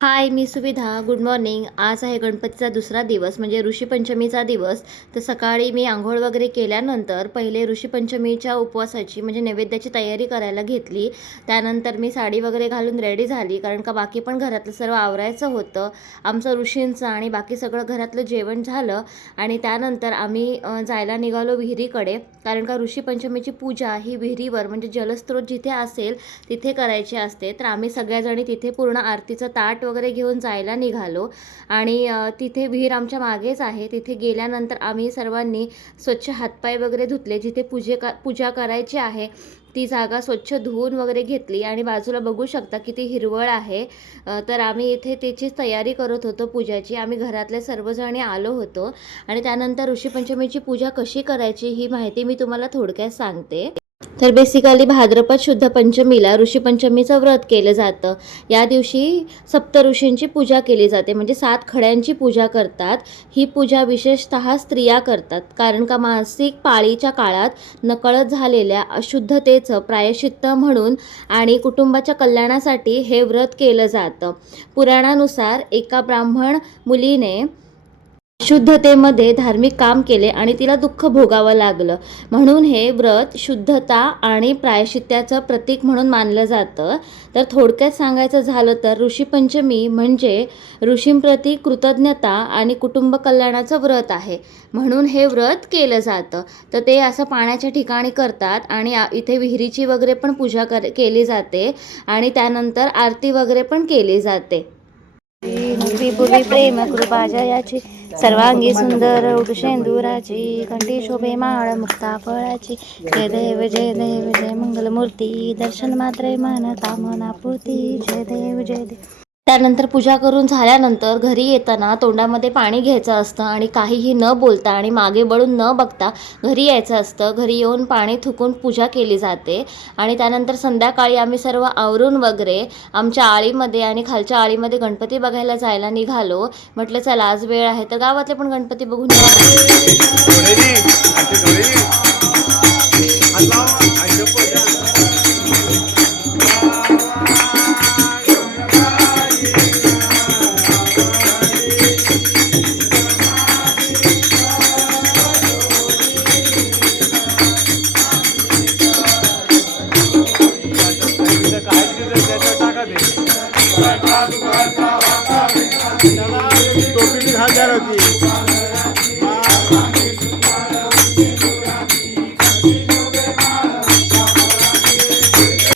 हाय, मी सुविधा. Good morning. आज आहे गणपतीचा दुसरा दिवस म्हणजे ऋषीपंचमीचा दिवस. तर सकाळी मी अंघोळ वगैरे केल्यानंतर पहिले ऋषीपंचमीच्या उपवासाची म्हणजे नैवेद्याची तयारी करायला घेतली. त्यानंतर मी साडी वगैरे घालून रेडी झाली, कारण का बाकी पण घरातलं सर्व आवरायचं होतं. आमचं ऋषींचं आणि बाकी सगळं घरातलं जेवण झालं आणि त्यानंतर आम्ही जायला निघालो विहिरीकडे, कारण का ऋषीपंचमीची पूजा ही विहिरीवर म्हणजे जलस्रोत जिथे असेल तिथे करायची असते. तर आम्ही सगळ्याजणी तिथे पूर्ण आरतीचं ताट वगैरे घेऊन जायला निघालो आणि तिथे विहीर आमच्या मागेच आहे. तिथे गेल्यानंतर आम्ही सर्वांनी स्वच्छ हातपाय वगैरे धुतले. जिथे पूजा करायची आहे ती जागा स्वच्छ धुवून वगैरे घेतली आणि बाजूला बघू शकता किती हिरवळ आहे. तर आम्ही इथे त्याचीच तयारी करत होतो पूजाची. आम्ही घरातले सर्वजणी आलो होतो आणि त्यानंतर ऋषीपंचमीची पूजा कशी करायची ही माहिती मी तुम्हाला थोडक्यात सांगते. तर बेसिकली भाद्रपद शुद्ध पंचमीला ऋषीपंचमीचं व्रत केलं जातं. या दिवशी सप्तऋषींची पूजा केली जाते, म्हणजे 7 खड्यांची पूजा करतात. ही पूजा विशेषतः स्त्रिया करतात, कारण का मासिक पाळीच्या काळात नकळत झालेल्या अशुद्धतेचं प्रायश्चित्त म्हणून आणि कुटुंबाच्या कल्याणासाठी हे व्रत केलं जातं. पुराणानुसार एका ब्राह्मण मुलीने शुद्धतेमध्ये धार्मिक काम केले आणि तिला दुःख भोगावं लागलं, म्हणून हे व्रत शुद्धता आणि प्रायश्चित्याचं प्रतीक म्हणून मानलं जातं. तर थोडक्यात सांगायचं झालं तर ऋषीपंचमी म्हणजे ऋषींप्रती कृतज्ञता आणि कुटुंब कल्याणाचं व्रत आहे, म्हणून हे व्रत केलं जातं. तर ते असं पाण्याच्या ठिकाणी करतात आणि इथे विहिरीची वगैरे पण पूजा केली जाते आणि त्यानंतर आरती वगैरे पण केली जाते. पूर्वी प्रेम कृपा जयाची सर्वांगी सुंदर उडुशेंदुराची कंठी शोभे माळ मुक्ता फळाची. जय देव जय देव जय मंगलमूर्ती दर्शन मात्रे मन कामना पूर्ती. जय देव जय देव. त्यानंतर पूजा करून झाल्यानंतर घरी येताना तोंडामध्ये पाणी घ्यायचं असतं आणि काहीही न बोलता आणि मागे वळून न बघता घरी यायचं असतं. घरी येऊन पाणी थुकून पूजा केली जाते आणि त्यानंतर संध्याकाळी आम्ही सर्व आवरून वगैरे आमच्या आळीमध्ये आणि खालच्या आळीमध्ये गणपती बघायला जायला निघालो. म्हटलं चला आज वेळ आहे तर गावातले पण गणपती बघून टोपी भी खा जा रही